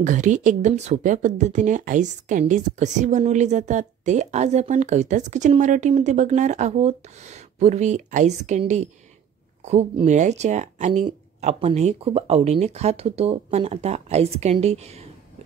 घरी एकदम सोप्या पद्धतीने आईस कँडीज कशी बनवली जातात ते आज आपण कविताच किचन मराठीमध्ये बघणार आहोत. पूर्वी आईस कँडी खूप मिळायच्या आणि आपणही खूप आवडीने खात होतो, पण आता आईस कँडी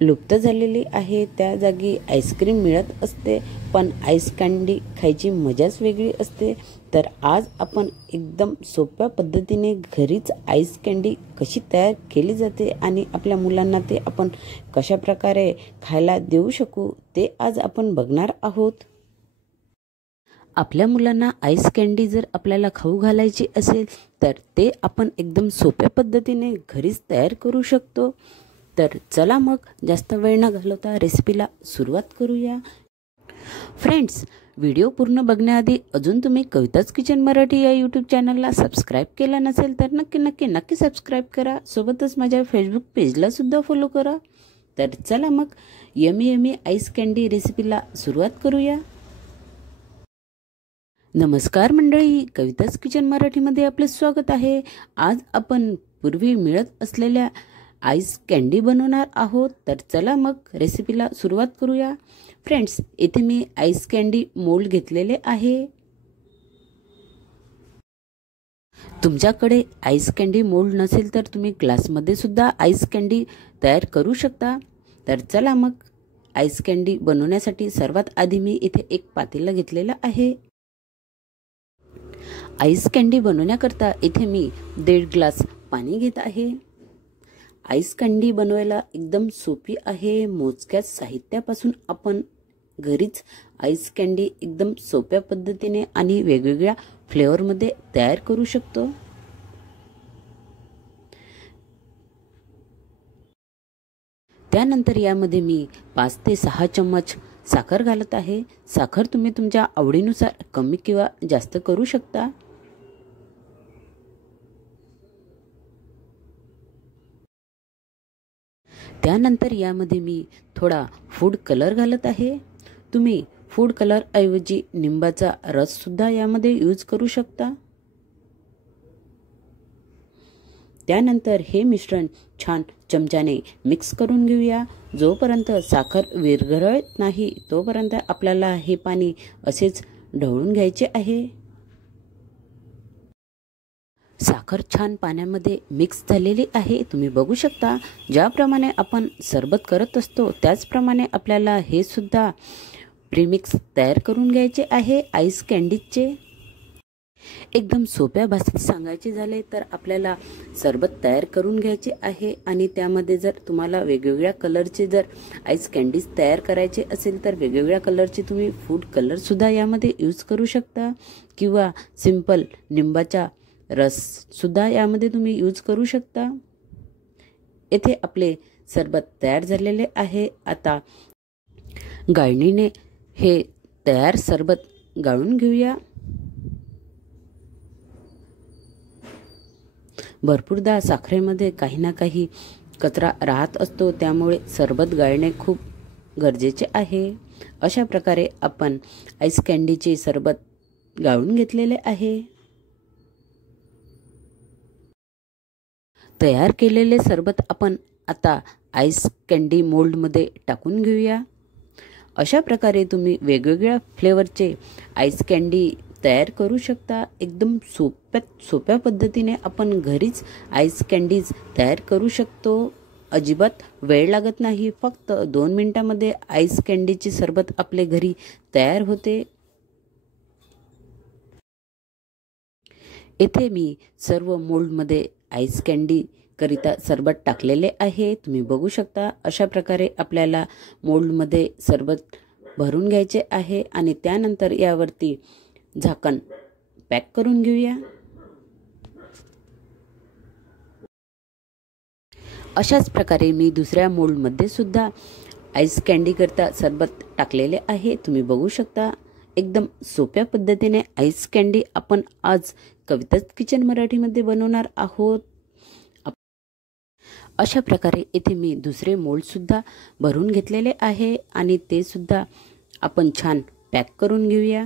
लुप्त झालेली आहे. त्या जागी आईस्क्रीम मिळत असते, पण आईस कँडी खायची मजाच वेगळी असते. तर आज आपण एकदम सोप्या पद्धतीने घरीच आईस कँडी कशी तयार केली जाते आणि आपल्या मुलांना ते आपण कशा प्रकारे खायला देऊ शकू ते आज आपण बघणार आहोत. आपल्या मुलांना आईस कँडी जर आपल्याला खाऊ घालायची असेल तर ते आपण एकदम सोप्या पद्धतीने घरीच तयार करू शकतो. तर चला मग जास्त वेळ न घालवता रेसिपीला सुरुवात करूया. फ्रेंड्स, व्हिडिओ पूर्ण बघण्याआधी अजून तुम्ही कविताच किचन मराठी या यूट्यूब चॅनलला सबस्क्राईब केला नसेल तर नक्की सबस्क्राईब करा. सोबतच माझ्या फेसबुक पेजला सुद्धा फॉलो करा. तर चला मग यमी आईस कँडी रेसिपीला सुरुवात करूया. नमस्कार मंडळी, कविताच किचन मराठीमध्ये आपले स्वागत आहे. आज आपण पूर्वी मिळत असलेल्या आईस कँडी बनवणार आहोत. तर चला मग रेसिपीला सुरुवात करूया. फ्रेंड्स, इथे मी आईस कँडी मोल्ड घेतलेले आहे. तुमच्याकडे आईस कँडी मोल्ड नसेल तर तुम्ही ग्लासमध्ये सुद्धा आईस कँडी तयार करू शकता. तर चला मग आईस कँडी बनवण्यासाठी सर्वात आधी मी इथे एक पातेलं घेतलेलं आहे. आईस कँडी बनवण्याकरता इथे मी 1.5 ग्लास पाणी घेत आहे. आईस कँडी बनवायला एकदम सोपी आहे. मोजक्याच साहित्यापासून आपण घरीच आईस कँडी एकदम सोप्या पद्धतीने आणि वेगवेगळ्या फ्लेवरमध्ये तयार करू शकतो. त्यानंतर यामध्ये मी 5 ते 6 चम्मच साखर घालत आहे. साखर तुम्ही तुमच्या आवडीनुसार कमी किंवा जास्त करू शकता. त्यानंतर यामध्ये मी थोडा फूड कलर घालत आहे. तुम्ही फूड कलर ऐवजी लिंबाचा रस सुद्धा यामध्ये यूज करू शकता. त्यानंतर हे मिश्रण छान चमच्याने मिक्स करून घेऊया. जोपर्यंत साखर विरघळत नाही तोपर्यंत आपल्याला हे पाणी असेच ढवळून घ्यायचे आहे. साखर छान पाण्यामध्ये मिक्स झालेली आहे. तुम्ही बघू शकता, ज्याप्रमाणे आपण सरबत करत असतो त्याचप्रमाणे आपल्याला हे सुद्धा प्रीमिक्स तयार करून घ्यायचे आहे आईस कँडीचे. एकदम सोप्या भाषेत सांगायचे झाले तर आपल्याला सरबत तयार करून घ्यायचे आहे आणि त्यामध्ये जर तुम्हाला वेगवेगळ्या कलरचे जर आईस कँडीज तयार करायचे असेल तर वेगवेगळ्या कलरचे तुम्ही फूड कलर सुद्धा यामध्ये यूज करू शकता किंवा सिंपल लिंबाचा रस सुद्धा यामध्ये तुम्ही यूज करू शकता. येथे आपले सरबत तयार झालेले आहे. आता गाळणीने हे तयार सरबत गाळून घेऊया. भरपूरदा साखरेमध्ये काही ना काही कचरा राहत असतो, त्यामुळे सरबत गाळणे खूप गरजेचे आहे. अशा प्रकारे आपण आईस कँडीचे सरबत गाळून घेतलेले आहे. तयार केलेले सरबत आपण आता आईस कँडी मोल्डमध्ये टाकून घेऊया. अशा प्रकारे तुम्ही वेगवेगळ्या फ्लेवरचे आईस कँडी तयार करू शकता. एकदम सोप्या पद्धतीने आपण घरीच आईस कँडीज तयार करू शकतो. अजिबात वेळ लागत नाही. फक्त 2 मिनिटांमध्ये आईस कँडीचे सरबत आपले घरी तयार होते. येथे मी सर्व मोल्डमध्ये आईस कँडी करिता सरबत टाकलेले आहे. तुम्ही बघू शकता, अशा प्रकारे आपल्याला मोल्डमध्ये सरबत भरून घ्यायचे आहे आणि त्यानंतर यावरती झाकण पॅक करून घेऊया. अशाच प्रकारे मी दुसऱ्या मोल्डमध्ये सुद्धा आईस कँडी करता सरबत टाकलेले आहे. तुम्ही बघू शकता, एकदम सोप्या पद्धतीने आईस कँडी आपण आज कविताच किचन मराठीमध्ये बनवणार आहोत. अशा प्रकारे इथे मी दुसरे मोल्ड सुद्धा भरून घेतलेले आहे आणि ते सुद्धा आपण छान पॅक करून घेऊया.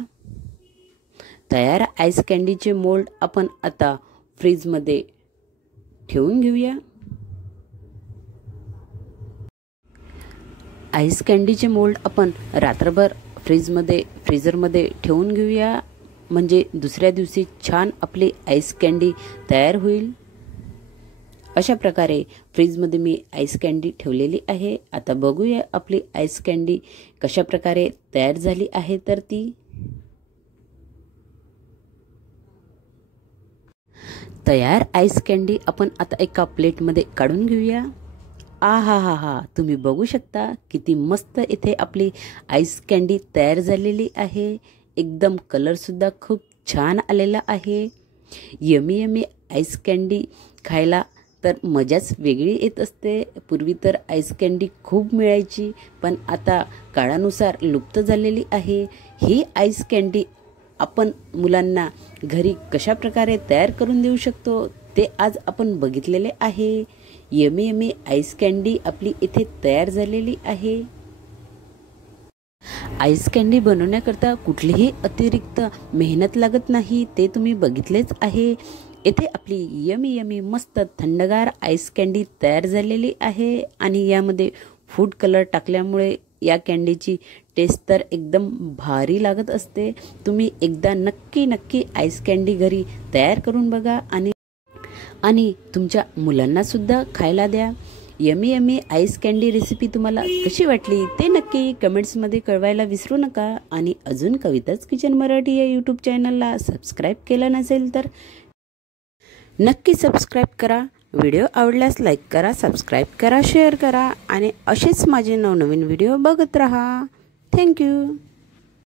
तयार आईस कँडीचे मोल्ड आपण आता फ्रीजमध्ये ठेवून घेऊया. आईस कँडीचे मोल्ड आपण रात्रभर फ्रीजरमध्ये ठेवून घेऊया, म्हणजे दुसऱ्या दिवशी छान आपली आईस कँडी तयार होईल। अशा प्रकारे फ्रीजमध्ये मी आईस कँडी ठेवलेली आहे। आता बघूया आपली आईस कँडी कशा प्रकारे तयार झाली आहे। तर ती तयार आईस कँडी आपण आता एका प्लेटमध्ये काढून घेऊया। आहा, तुम्ही बघू शकता किती मस्त इथे आपली आईस कँडी तयार झालेली आहे। एकदम कलर सुद्धा खूप छान आलेला आहे। यमी यमी आईस कँडी खायला तर मजाच वेगळी येत असते। पूर्वी तर आईस कँडी खूप मिळायची, पण आता काळानुसार लुप्त झालेली आहे। ही आईस कँडी आपण मुलांना घरी कशा प्रकारे तयार करून देऊ शकतो ते आज आपण बघितलेले आहे। यमी यमी आईस कँडी आपली इथे तयार झालेली आहे। आईस कँडी बनवण्याकरता कुठलीही अतिरिक्त मेहनत लागत नाही, ते तुम्ही बघितलेच आहे। इथे आपली यमी यमी मस्त थंडगार आईस कँडी तयार झालेली आहे आणि यामध्ये फूड कलर टाकल्यामुळे या कँडीची टेस्ट तर एकदम भारी लागत असते। तुम्ही एकदा नक्की आईस कँडी घरी तयार करून बघा आणि तुमच्या मुलांना सुद्धा खायला द्या। Yummy yummy ice candy recipe तुम्हाला कशी वाटली ते नक्की कमेंट्समध्ये कळवायला विसरू नका। आणि अजून कविताच किचन मराठी या यूट्यूब चॅनलला सबस्क्राईब केलं नसेल तर नक्की सबस्क्राईब करा। व्हिडिओ आवडल्यास लाईक करा, सबस्क्राईब करा, शेअर करा आणि असेच माझे नवनवीन व्हिडिओ बघत राहा। थँक्यू।